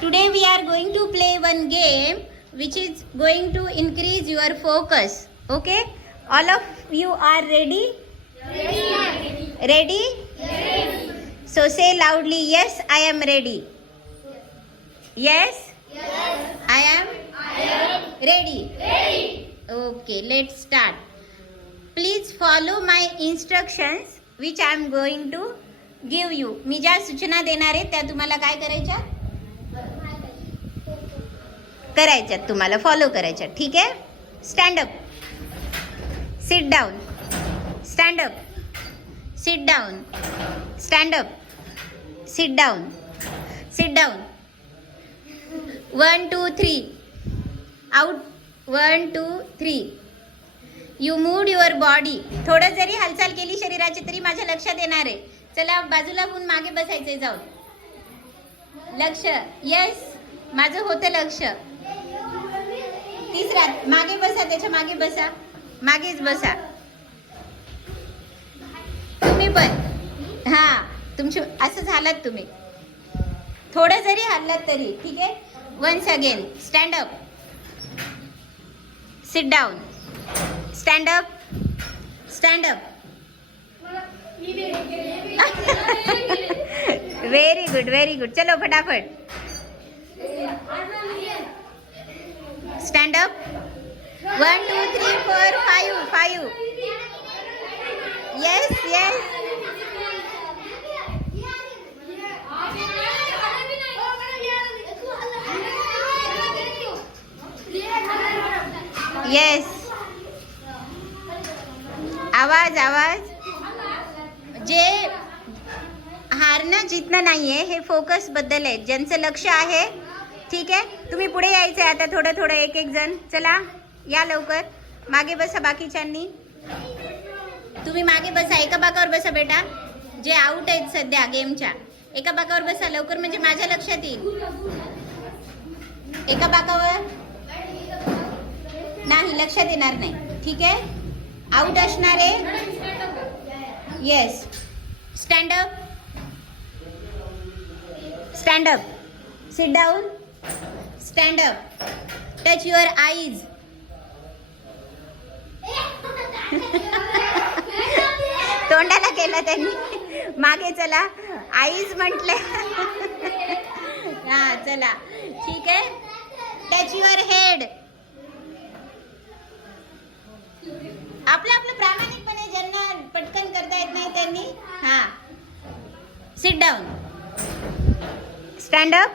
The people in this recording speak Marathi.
Today we are going to play one game which is going to increase your focus. Okay? All of you are ready? Ready. Ready? Ready. So say loudly, yes, I am ready. Yes? Yes. I am I am ready. ready. Okay, let's start. Please follow my instructions which I am going to give you. मी ज्या सूचना देणार आहे त्या तुम्हाला काय करायच्या करायच्यात तुम्हाला फॉलो करायच्यात. ठीक आहे. Stand up, sit down, stand up, sit down, stand up, sit down, sit down. 1 2 3 out. 1 2 3. You mood your body. थोडं जरी हालचाल केली शरीराची तरी माझ्या लक्षात येणार आहे. चला बाजूला होऊन मागे बसायचे जाऊन. लक्ष. यस, माझं होतं लक्ष. तिसरा मागे बसा, त्याच्या मागे बसा, मागेच बसा. तुम्ही पण हा तुमची असं झालात तुम्ही. थोडं जरी हल्लात तरी ठीक आहे. Once again stand up, sit down, stand up, stand up. Very good, very good. चलो फटाफट. Stand up. 1 2 3 4 5 5. Yes yes. Yes. आवाज आवाज. जे हारणं जितणं नाहीये हे फोकस बद्दल आहे. ज्यांचं लक्ष आहे ठीक आहे तुम्ही पुढे यायचं आहे आता. थोडं थोडं एक एक जण. चला या लवकर. मागे बसा बाकीच्यांनी. तुम्ही मागे बसा. एका बाकावर बसा बेटा. जे आउट आहेत सध्या गेमच्या एका बाकावर बसा लवकर, म्हणजे माझ्या लक्षात येईल. एका बाकावर नाही लक्षात येणार नाही. ठीक आहे. आउट असणारे. Yes. Stand up, stand up, sit down, stand up. Touch your eyes. तोंडाला केलं त्यांनी. मागे चला. आईज म्हटले. हा चला ठीक आहे. Touch your head. आपलं आपलं प्रामाणिकपणे ज्यांना पटकन करता येत नाही त्यांनी. हा. Seat down, stand up,